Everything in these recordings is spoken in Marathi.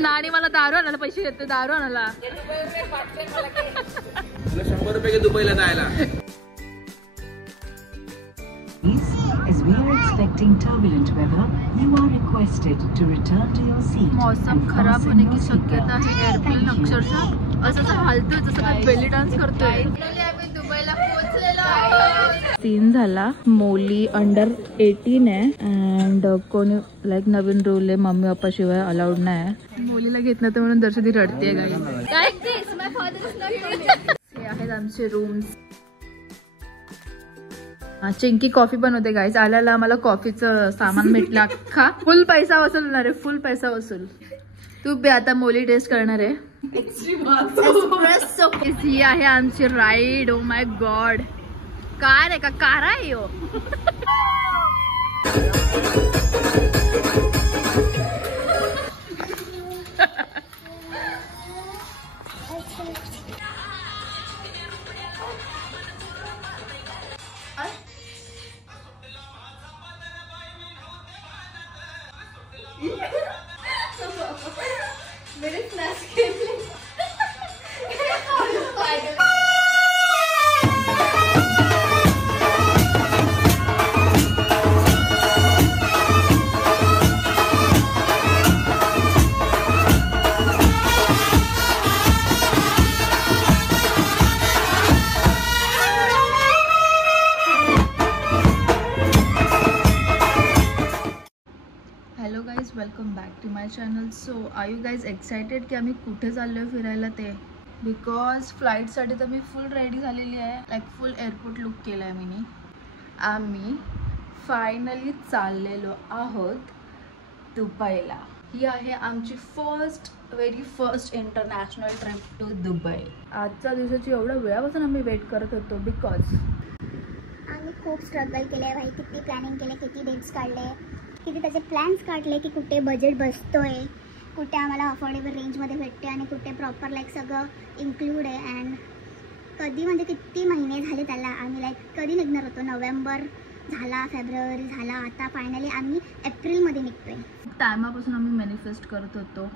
नानी मला दारू आणायला पैसे घेते, दारू आणायला 100 रुपये के दुबईला जायला. As we are expecting turbulent weather, you are requested to return to your seat. मौसम खराब होने की शक्यता है. एअरप्लेन अक्षरशः असं हालतोय जसं काही बेली डान्स करतोय. आम्ही दुबईला पोहोचलेलो. सीन झाला. मोली अंडर 18 आहे अँड कोणी लाईक नवीन रूल आहे, मम्मी पप्पा शिवाय अलाउड नाही. मोलीला घेत नव्हतं म्हणून दर्शनी रडते. काय हे आहेत आमचे रूम्स. चिंकी कॉफी बनवते गाईज. आल्याला आम्हाला कॉफीचं सामान भेटलं अख्खा. फुल पैसा वसूल होणार आहे, फुल पैसा वसूल. तू बी आता मोली टेस्ट करणार आहे. ही आहे आमची ride. Oh my God, car आहे का? कार आहे हो. Hello guys, welcome back to my channel. So are you guys excited की आम्ही कुठे चाललो आहे फिरायला ते? बिकॉज फ्लाईटसाठी तर मी फुल रेडी झालेली आहे. लाईक फुल एअरपोर्ट लुक केलं आहे मी. आम्ही फायनली चाललेलो आहोत दुबईला. ही आहे आमची very first international trip to Dubai. आजच्या दिवसाची एवढ्या वेळापासून आम्ही वेट करत होतो बिकॉज आम्ही खूप स्ट्रगल केलं आहे भाई. किती प्लॅनिंग केले, किती डेट्स काढले, किती त्याचे प्लॅन्स काढले की कुठे बजेट बसतोय, कुठे आम्हाला अफोर्डेबल रेंजमध्ये भेटते आणि कुठे प्रॉपर लाईक सगळं इन्क्लूड आहे. अँड कधी म्हणजे किती महिने झाले त्याला. आम्ही लाईक कधी निघणार होतो? नोव्हेंबर झाला, फेब्रुवारी झाला, आता फायनली आम्ही एप्रिलमध्ये निघतोय. टायमापासून आम्ही मॅनिफेस्ट करत होतो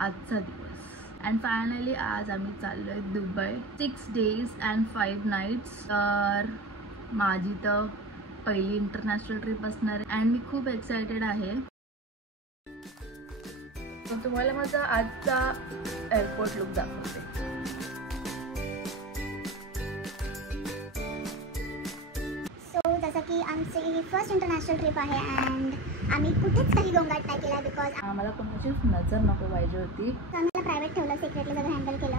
आजचा दिवस. अँड फायनली आज आम्ही चाललो आहे दुबई. 6 days and 5 nights. तर माझी तर पहिली इंटरनॅशनल ट्रिप असणार आहे अँड मी खूप एक्सायटेड आहे. तुम्हाला माझा आजचा एअरपोर्ट लुक दाखवते. सो जसं की आमची ही फर्स्ट इंटरनॅशनल ट्रिप आहे अँड आम्ही कुठेच काही गोंगाट नाही केला बिकॉज आम्हाला कोणाची नजर नको पाहिजे होती. आम्हाला प्रायव्हेट ठेवलं, सिक्रेटली सगळं हँडल केलं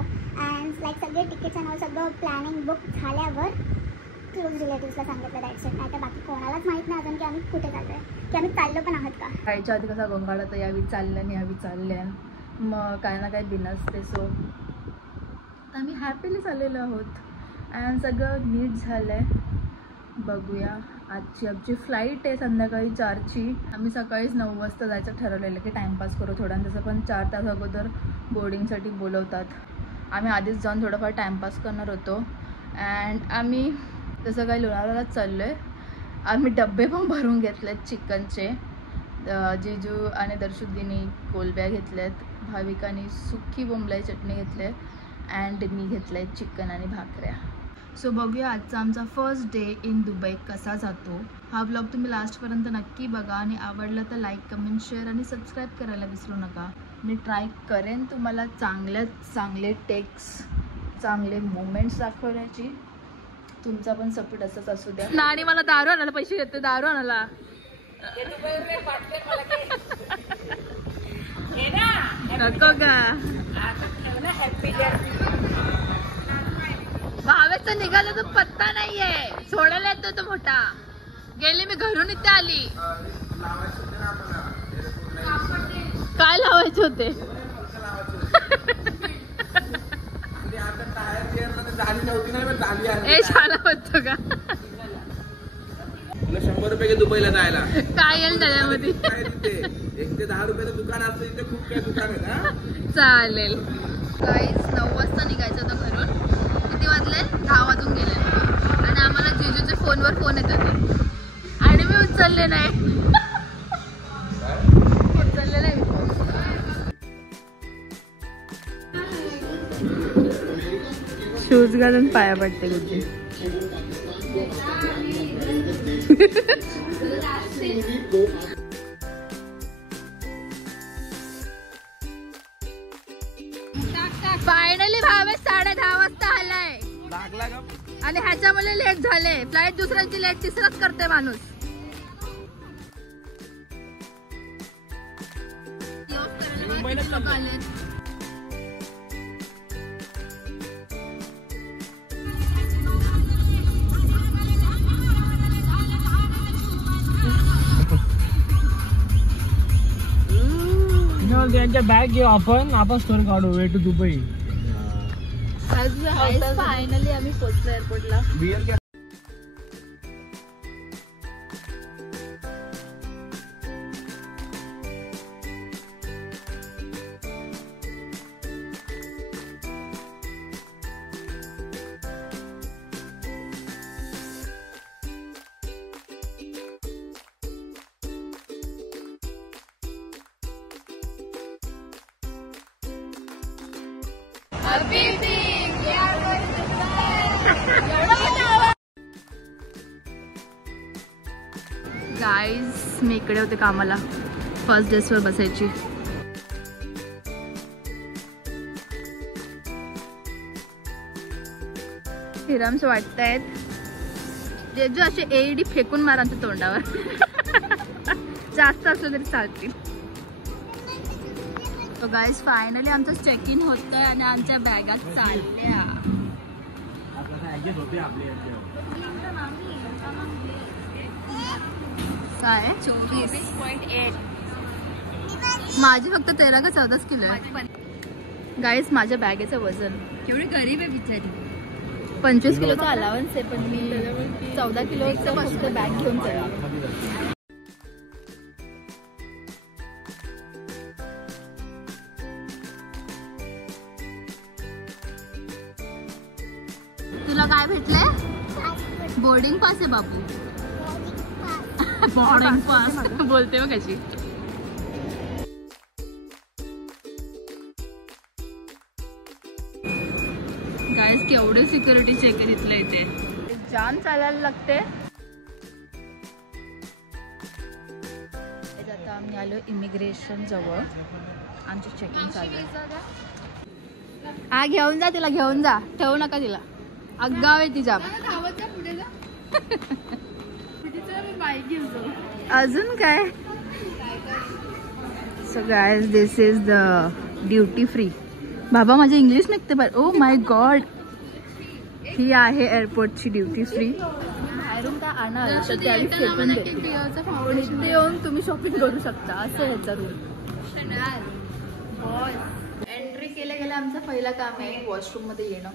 अँड लाईक सगळे तिकीट्स आणि सगळं प्लॅनिंग बुक झाल्यावर क्लोज रिलेटिव्सला सांगितलं दॅट्स इट. नाही तर बाकी कोणालाच माहीत नाही अजून की आम्ही कुठे चाललो आहे, की आम्ही चाललो पण आहोत का. खायच्या आधी कसा गोंगाळा तर यावी चाललं आणि यावी चालल्या, मग काय ना काय बिनसते. सो आम्ही हॅपीली चाललेलो आहोत अँड सगळं नीट झालं आहे. बघूया. आजची आमची फ्लाईट आहे संध्याकाळी 4ची. आम्ही सकाळीच 9 वाजता जायचं ठरवलेलं की टाईमपास करू थोडा. तसं पण 4 तास अगोदर बोर्डिंगसाठी बोलवतात. आम्ही आधीच जाऊन थोडंफार टाईमपास करणार होतो अँड आम्ही तसं काही लोणावळ्यालाच चाललो आहे. आम्ही डबे पण भरून घेतलेत चिकनचे. जिजू आणि दर्शुद्दीनी कोलब्या घेतल्यात, भाविकांनी सुकी बोंबलाई चटणी घेतली अँड मी घेतलं आहे चिकन आणि भाकऱ्या. सो बघूया आजचा आमचा फर्स्ट डे इन दुबई कसा जातो. हा ब्लॉग तुम्ही लास्टपर्यंत नक्की बघा आणि आवडलं तर लाईक, कमेंट, शेअर आणि सबस्क्राईब करायला विसरू नका. मी ट्राय करेन तुम्हाला चांगले टेक्स, चांगले मोमेंट्स दाखवण्याची. तुमचा पण सपोर्ट असंच असू द्या. नानी मला दारू आणायला पैसे घेते, दारू आणायला नको का. भावेचा निघाला तो पत्ता नाहीये. सोडायला येतो तो मोठा. गेली मी घरून इथे आली. काय लावायचे होते? ए छान होतो का? 100 रुपये के दुबईला जायला काय येईल त्याच्यामध्ये? 1 ते 10 रुपयाचं दुकान असतं, इथे खूप काही दुकान आहेत. चालेल. गाईज 9 वाजता निघायचं होतं घरून. किती वाजले? 10 वाजून गेले आणि आम्हाला जिजूच्या फोनवर फोन येत होते आणि मी उचलले नाही. शूज घालून पाया पडते गुज्जी. फायनली भावेश 10:30 वाजता आलाय आणि ह्याच्यामुळे लेट झाले. फ्लाईट दुसऱ्यांची लेट तिसरंच करते माणूस. त्यांच्या बॅग घेऊ आपण स्टोरी काढू. Way to Dubai. फायनली आम्ही पोहोचलो एअरपोर्टला. गाईज मी इकडे होते कामाला फर्स्ट डेस्कवर बसायची. हिराम्स वाटतायत जेजू असे एडी फेकून मारा आमच्या तोंडावर. जास्त असलं तरी चालतील. तो गाईज फायनली आमचं चेक इन होतंय आणि आमच्या बॅगात चालल्या. काय 24.8. माझी फक्त 13 का 14 किलो आहे. गाईज माझ्या बॅगेचं वजन केवढे गरीब आहे बिचारी. 25 किलोचा अलावन्स आहे पण मी 14 किलोचं फक्त बॅग घेऊन चालली. तुला काय भेटलंय? बोर्डिंग पास आहे बाबू. बोर्डिंग पास बोलते मग कशी. गाईज केवढे सिक्युरिटी चेक आहे तिथलं इथे. जाम चालायला लागते. आता आम्ही आलो इमिग्रेशन जवळ. आमची चेकिंग चालू आहे. हा घेऊन जा तिला, घेऊन जा, ठेवू नका तिला. आगाव आहे ती जाम. अजून काय. So guys this is the duty free. बाबा माझे इंग्लिश निघते पण. ओ माय गॉड. ही आहे एअरपोर्टची ड्युटी फ्री. बाहेरून काय आणाल तर त्यावेळी फेकून देते. इथे येऊन तुम्ही शॉपिंग करू शकता असं ह्याचा रूल. एंट्री केल्या गेल्या आमचं पहिलं काम आहे वॉशरूम मध्ये येणं.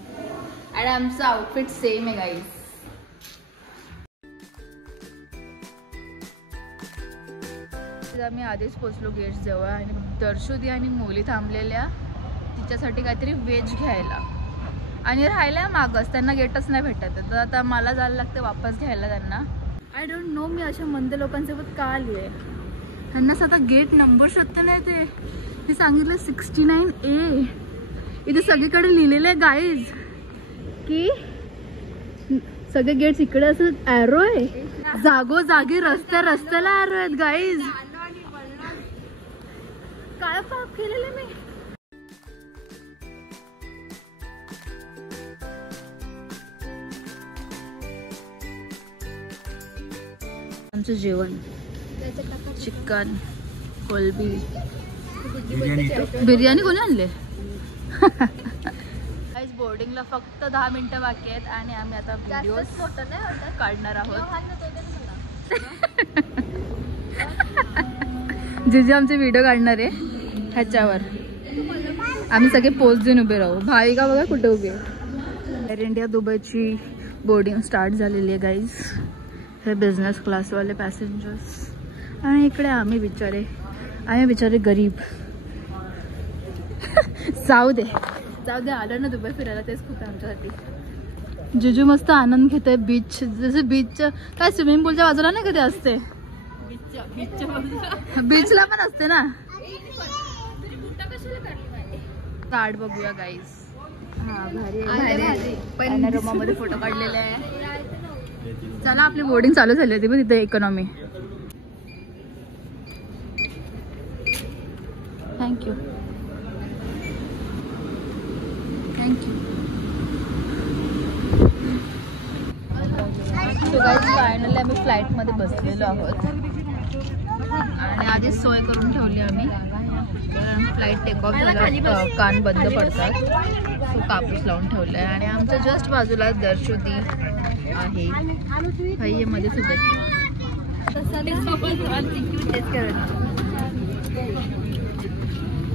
आणि आमचं आउटफिट सेम आहे गाईज. आम्ही आधीच पोचलो गेट जवळ आणि दर्शुदी आणि मुली थांबलेल्या तिच्यासाठी काहीतरी वेज घ्यायला आणि राहायला मागच. त्यांना गेटच नाही भेटत. तर आता मला जायला लागतं वापस घ्यायला त्यांना. आय डोंट नो मी अशा मंद लोकांसोबत का आली आहे. त्यांना स्वतः गेट नंबर शोधता नाही ते. ती सांगितलं 69A. इथे सगळीकडे लिहिलेलं आहे गाईज की सगळे गेट्स इकडे असं ॲरो आहे. जागोजागी रस्त्याला ॲरो आहेत गाईज. काय पाप केलेलं मी. आमचं जेवण चिकन कोलबी बिर्याणी कोणी आणले. बोर्डिंगला फक्त 10 मिनिटं बाकी आहेत आणि आम्ही आता व्हिडिओ काढणार आहोत. जे जे आमचे व्हिडिओ काढणार आहे ह्याच्यावर आम्ही सगळे पोज देऊन उभे राहू. भाविका बघा कुठे उभी आहे. एअर इंडिया दुबईची बोर्डिंग स्टार्ट झालेली आहे गाईज. हे बिझनेस क्लासवाले पॅसेंजर्स आणि इकडे आम्ही बिचारे गरीब. जाऊ दे आलं ना दुबई फिरायला तेच खूप आहे आमच्यासाठी. जिजू मस्त आनंद घेत आहे. बीच जसं बीचचं काय स्विमिंग पूलच्या बाजूला नाही कधी असते. बीचला पण असते ना. कार्ड बघूया गाईज. हा भारी आहे. पॅनोरमा मध्ये फोटो काढलेले आहे. चला आपली बोर्डिंग चालू झाली होती तिथे इकॉनॉमी. थँक्यू. फायनली आम्ही फ्लाईटमध्ये बसलेलो आहोत आणि आधीच सोय करून ठेवली आम्ही, कारण फ्लाईट टेक ऑफ झालं कान बंद पडतात, सो कापूस लावून ठेवलं आहे. आणि आमच्या जस्ट बाजूला दर्शुदी आहे, मध्ये सुद्धा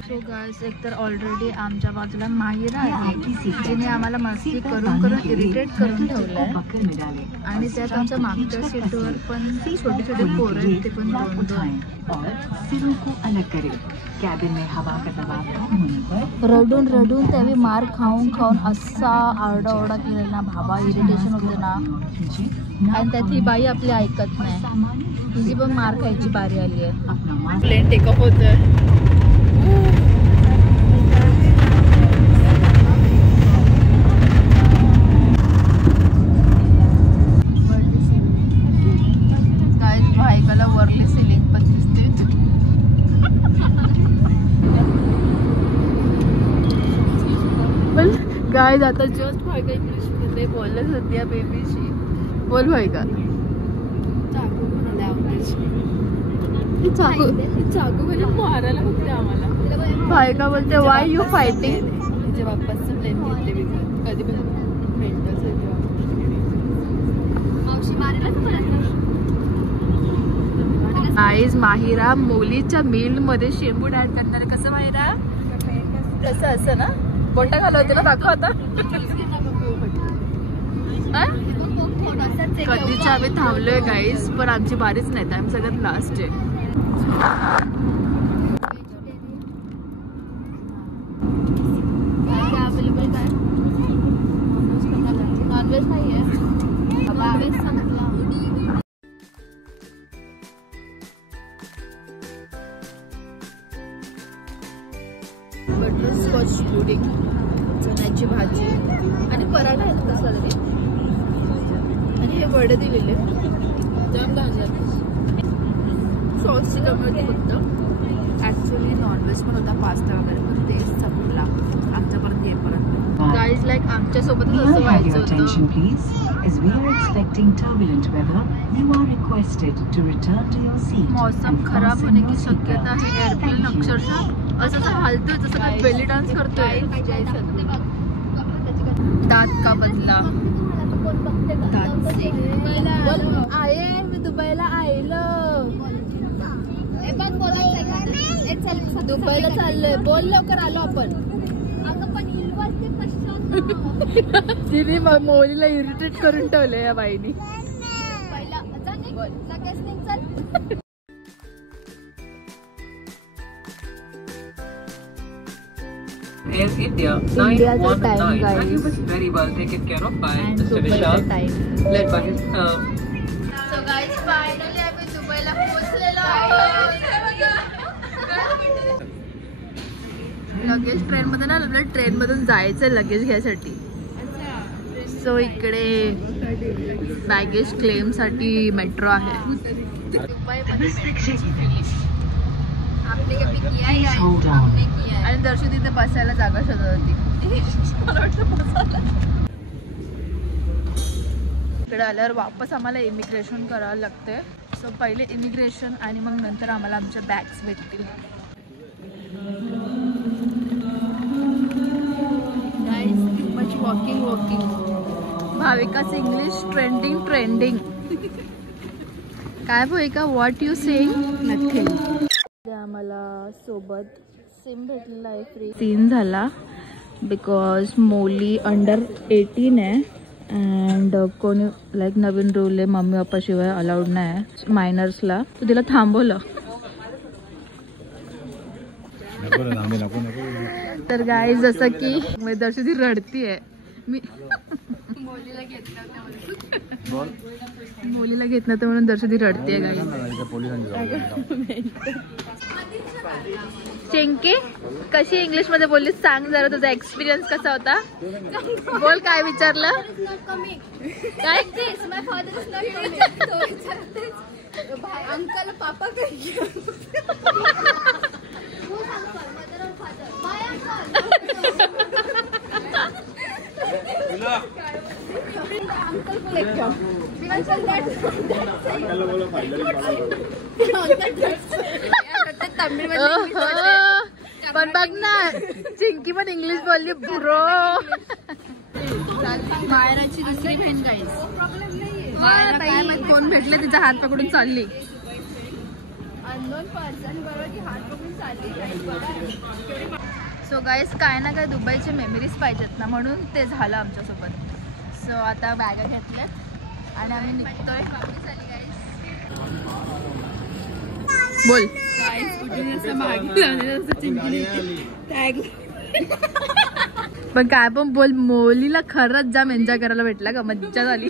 सो गाइस एकतर ऑलरेडी आमच्या बाजूला माहिरा आहे जिने आम्हाला मस्ती करून करून इरिटेट करून ठेवलं आहे. आणि त्यात आमच्या मागच्या सीटवर पण छोटे छोटे पोरं आहेत, ते पण 2-2 रडून रडून त्यावेळी मार खाऊन खाऊन असा आरडाओरडा केलेला ना बाबा, इरिटेशन होते ना. आणि त्यात ही बाई आपली ऐकत नाही, तिची पण मार खायची बारी आली आहे. प्लेन टेकअप होतं. भाईकाला वरली सिलिंग पण दिसते. पण गाइस आता जस्ट भाईका इंग्लिशमध्ये बोलत होती बेबीशी. बोल भाईका. चाकू मारायला बघते आम्हाला. भाईका बोलते वाय यू फायटिंग. तिचे बाप्पाचं प्लेन घेतले मी कधी पण मेंटल्स आहे. गाइस माहिरा मोलीच्या मिल मध्ये शेंबू ऍड करणार. कसं माहिरा? कसं असं ना, कोणता घालवते ना, दाखव आता. कधीच्या आम्ही थांबलोय गाईस, पण आमची बारीच नाही, आम्ही सगळ्यात लास्ट आहे. अवेलेबल काय? नॉनव्हेज नाही आहे. बटरस्कॉच पुडिंग, चण्याची भाजी आणि पराठा आहे कसला तरी, आणि हे वडे दिलेले जाम घालतात. सॉसची कमी होती फक्त. ॲक्च्युली नॉनव्हेज पण होता, पास्ता वगैरे, पण ते संपला आमच्यापर्यंत येईपर्यंत. गाईज लाईक आमच्यासोबत असं व्हायचं होतं. मौसम खराब होने की शक्यता आहे. एअरप्लेन अक्षरशः असं हालतोय जसं काय बेली डान्स करतोय. दात का बदला. आहे मी दुबईला आयलो. दुबईला चाललोय. बोल लवकर आलो आपण. तिने मोलीला इरिटेट करून ठेवलंय या बाईनी. Air India 919 and you was very well taken care of by Mr. Vishal, led by his So guys, finally आम्ही दुबईला पोहोचलेलो आहोत. लगेज ट्रेन मध्ये ना, आपल्याला ट्रेन मधून जायचं लगेज घ्यायसाठी. सो इकडे बॅगेज क्लेम साठी मेट्रो आहे. आणि दर्शन तिथे बसायला जागा शोधत होती. इकडे आल्यावर वापस आम्हाला इमिग्रेशन करावं लागते. सो पहिले इमिग्रेशन आणि मग नंतर आम्हाला आमच्या बॅग्स भेटतील. Much walking. भाविकाच इंग्लिश ट्रेंडिंग. काय Bhavika, what you saying? Nothing. आम्हाला सोबत सिम भेटलेला आहे, फ्री सीन झाला. बिकॉज मोली अंडर 18 आहे अँड कोणी लाईक नवीन रूल आहे, मम्मी पप्पा शिवाय अलाउड नाही मायनर्सला. तर तिला थांबवलं. तर गाय जसं की दर्शनी रडतीये. मी मोलीला घेत नव्हतं म्हणून दर्शनी रडतीये. गाय चिंकी कशी इंग्लिश मध्ये बोललीस सांग जरा, तुझा एक्सपिरियन्स कसा होता? बोल, काय विचारलं? काय अंकल पापा पण बघ ना, चिंकी पण इंग्लिश बोलली ब्रो. मायराची दुसरी बहीण गाईस. कोण भेटले तिचा हात पकडून चालली. सो गाईस, काय ना काय दुबईचे मेमरीज पाहिजेत ना, म्हणून ते झालं आमच्यासोबत. सो आता बॅगा घेतल्यात आणि आम्ही निघतोय. बोल. पण काय पण बोल, मोलीला खरंच जाम एन्जॉय करायला भेटला का, मज्जा झाली.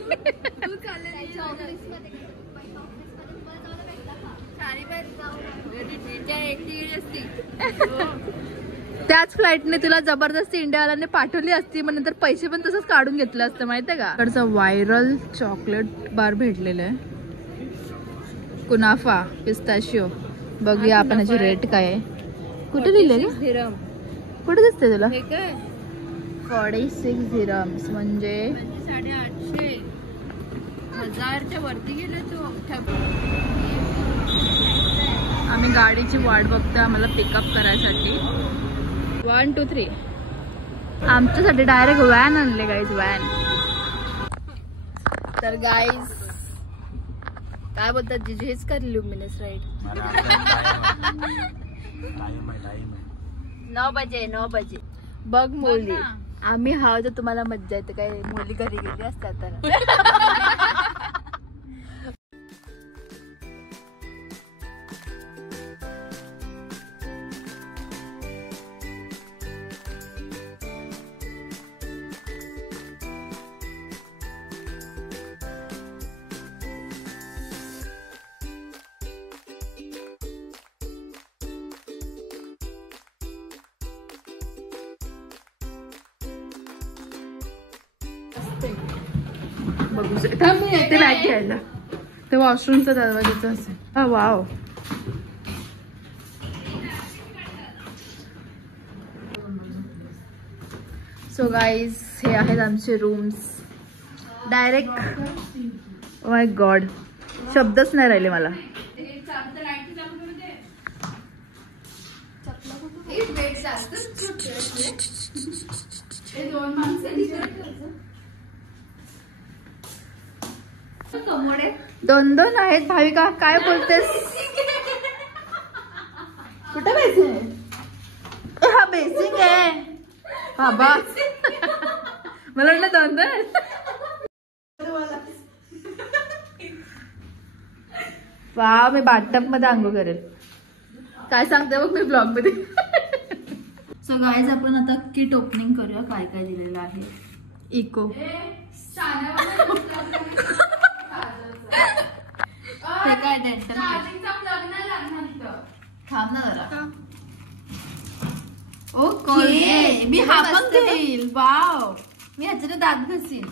त्याच फ्लाईटने तुला जबरदस्ती इंडियावाल्याने पाठवली असती, मग नंतर पैसे पण तसंच काढून घेतलं असतं माहितीये का. इकडचं व्हायरल चॉकलेट बार भेटलेलं आहे, कुनाफा पिस्ताशिओ. बघूया आपण याची रेट काय आहे. कुठे लिहिले का, कुठे दिसते तुला? 46 दिरम्स म्हणजे 850 1000च्या वरती गेले तो. आम्ही गाडीची वाट बघतोय आम्हाला पिकअप करायसाठी. 1 2 3 आमच्यासाठी डायरेक्ट व्हॅन आणले गाईज, व्हॅन. तर गाईज काय बोलतात जिजू, हेच कर लुमिनस राईड. 9 बजे. बघ मोली, आम्ही हा तर तुम्हाला मज्जा येते काय, मोली घरी गेली असतात तर. बघू शकता मी येते बॅग घ्यायला. ते वॉशरूमचा दरवाजाचं असेल. हा वाव. सो गाईज, हे आहेत आमचे rooms. Direct O my God, शब्दच नाही राहिले मला. दोन आहेत. भाविका काय बोलतेस? कुठे बेसिंग आहे? हा बेसिंग आहे बाबा. मला वाटलं 2 वा, मी बाथटब मध्ये आंघोळ करेल. काय सांगते बघ मी ब्लॉग मध्ये. सो गाईज, आपण आता किट ओपनिंग करूया. काय काय दिलेलं आहे. इको काय डेंटल थांब ना जरा. ओके, मी हा पण घेईल. वाव, मी ह्याच्याने दात घसीन.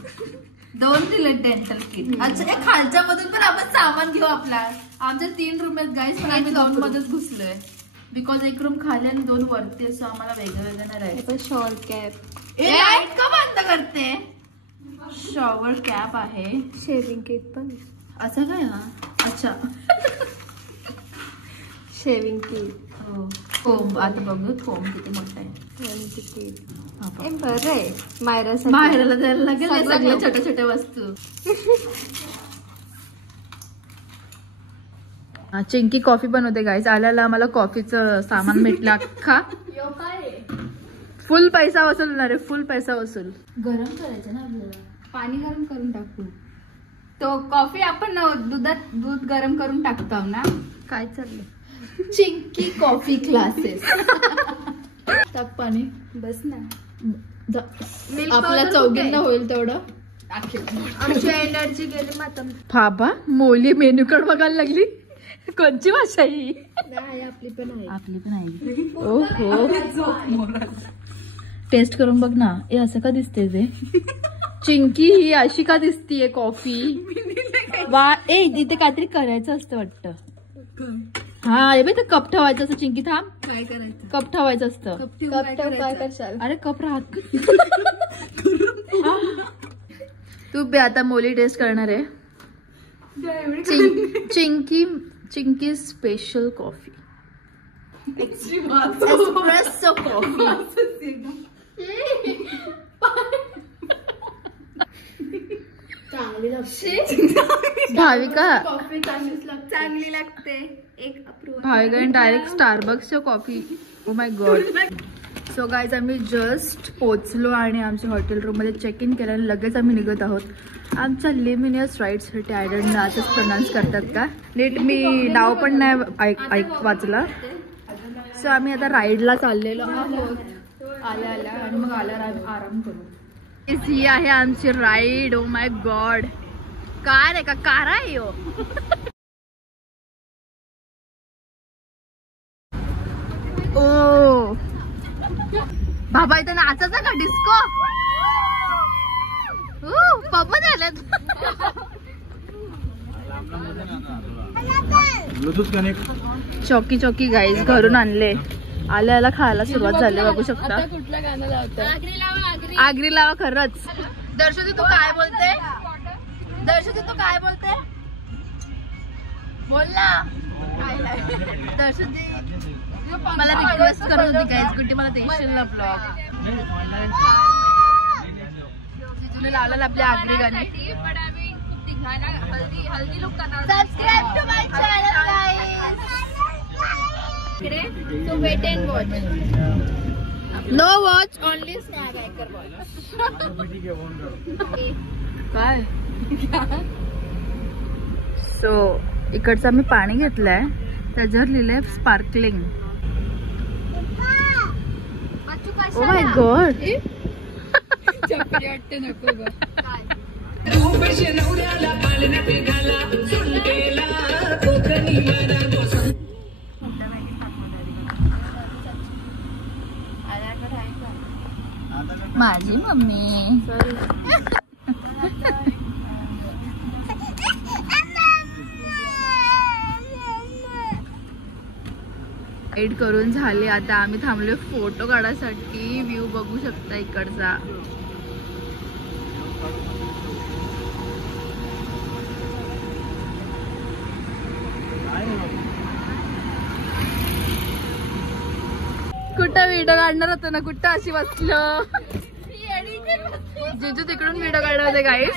2 दिले डेंटल किट. अच्छा, या खालच्या मधून पण आपण सामान घेऊ आपला. आमच्या 3 रूम आहेत गाईज, पण आम्ही 2 मध्येच घुसलोय. बिकॉज 1 रूम खाली आणि 2 वरती, असं आम्हाला वेगळं वेगळं नाही राहायचं. शॉवर कॅप लाईट का बंद करते? शॉवर कॅप आहे. शेविंग किट पण असं काय. हा अच्छा, शेविंग किट. फोम, आता बघू फोम किती मोठा आहे. बरं आहे, मायराला द्यायला लागेल सगळ्या छोट्या छोट्या वस्तू. चिंकी कॉफी बनवते गाईज. आल्याला आम्हाला कॉफीचं सामान भेटलं अख्खा. फुल पैसा वसूल होणार आहे, फुल पैसा वसूल. गरम करायचं ना आपल्याला, पाणी गरम करून टाकू. तो कॉफी आपण दूध गरम करून टाकतो ना. काय चाललंय? Chinki coffee classes. टाक पाणी. बस ना, आपल्या चौघींना होईल तेवढं. आमची एनर्जी गेली माता. बाबा, मोली मेन्यू कार्ड बघायला लागली. कोणची भाषा ही? आपली पण आहे. आपली पण आहे. ओहो, टेस्ट करून बघ ना. ए असं का दिसते ते? चिंकी ही अशी का दिसतीये कॉफी? वा ए इथे काहीतरी करायचं असतं वाटतं. हा हे ते कप ठेवायचं असतं. चिंकी थांब. काय करायचं? कप ठेवायचं असतं. कप काय करशाल? अरे कप राहत. तू बे आता मोली टेस्ट करणार आहे. Chinki special coffee, espresso coffee. चांगली लागते. भाविका कॉफी चांगली लागते. एक अप्रूव्ह. भाविकाने डायरेक्ट स्टारबक्सची कॉफी. Oh my God. So guys आम्ही जस्ट पोचलो आणि आमच्या हॉटेल रूम मध्ये चेक इन केलं आणि लगेच आम्ही निघत आहोत आमच्या लेमिनियस राईडसाठी. आय डोंट नो असंच प्रोनाऊन्स करतात का नीट, मी नाव पण नाही वाचला. सो आम्ही आता राईडला चाललेलो आहोत आल्या आणि मग आल्यावर आराम करू. ही आहे आमची ride. Oh my God, car आहे का? कार आहे हो. ओ बाबा इथं नाचायचा का डिस्को? पप्पा झालेत. Bluetooth connect. चौकी चौकी गाईज घरून आणले. आल्याला खायला सुरुवात झाली बघू शकता. कुठलं गाणं लावतं? आगरी लावा. खरंच दर्शती तू काय बोलते? दर्शती तू काय बोलते? बोल ना. दर्शती मला रिक्वेस्ट करत होती गाईज कुठे मला देशील ना ब्लॉग. तुला लावला आपली आगरी गाणी. Subscribe to my channel guys. So wait and watch. No watch Only snag anchor watch. काय. सो इकडचं आम्ही पाणी घेतलंय, त्याच्यावर लिहिलंय स्पार्कलिंग. O my God. चपली वाटते नको ग. माझी मम्मी. एड करून झाले. आता आम्ही थांबलोय फोटो काढायसाठी. व्ह्यू बघू शकता इकडचा. कुठं व्हिडिओ काढणार होतं ना, कुठं अशी बसलं. जिजू तिकडून व्हिडिओ काढणार होते गाईस.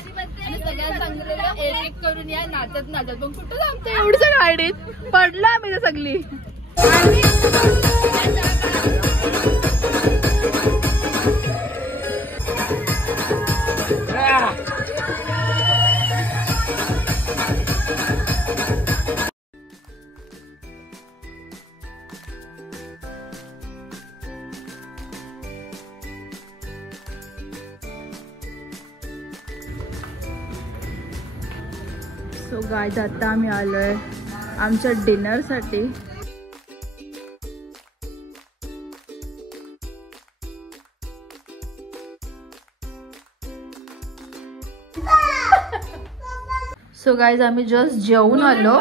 सगळ्यात चांगलं एडिट करून या नाचत नाचत. पण कुठं थांबते? एवढीच गाडीत पडलं आम्ही तर सगळी. सो गाईज आता आम्ही आलोय आमच्या डिनरसाठी. सो गाईज आम्ही जस्ट जेवून आलो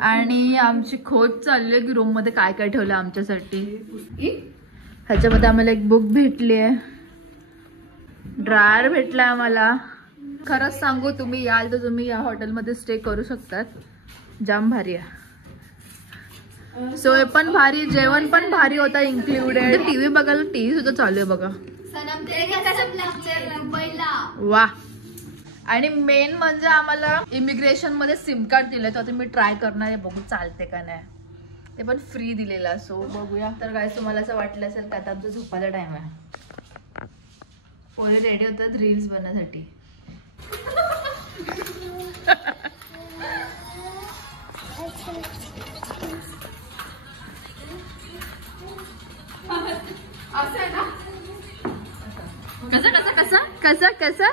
आणि आमची खोज चालली आहे की रूम मध्ये काय काय ठेवलं आमच्यासाठी. ह्याच्यामध्ये आम्हाला एक बुक भेटली आहे, ड्रायर भेटला आम्हाला. खरंच सांगू, तुम्ही याल तर तुम्ही या हॉटेलमध्ये स्टे करू शकतात. जाम भारी आहे. सोय पण भारी, जेवण पण भारी होता इन्क्लुडेड. टीव्ही बघायला टीव्ही सुद्धा चालू आहे बघा. वा. आणि मेन म्हणजे आम्हाला इमिग्रेशन मध्ये सिम कार्ड दिलंय, तर आता मी ट्राय करणार आहे, बघू चालते का नाही. ते पण फ्री दिलेला. सो बघूया. तर काय तुम्हाला असं वाटलं असेल का आता आमचा झोपायचा टाइम आहे. पोरी रेडी होतात रील्स बनवण्यासाठी. कसं कसं कसं कसं कसं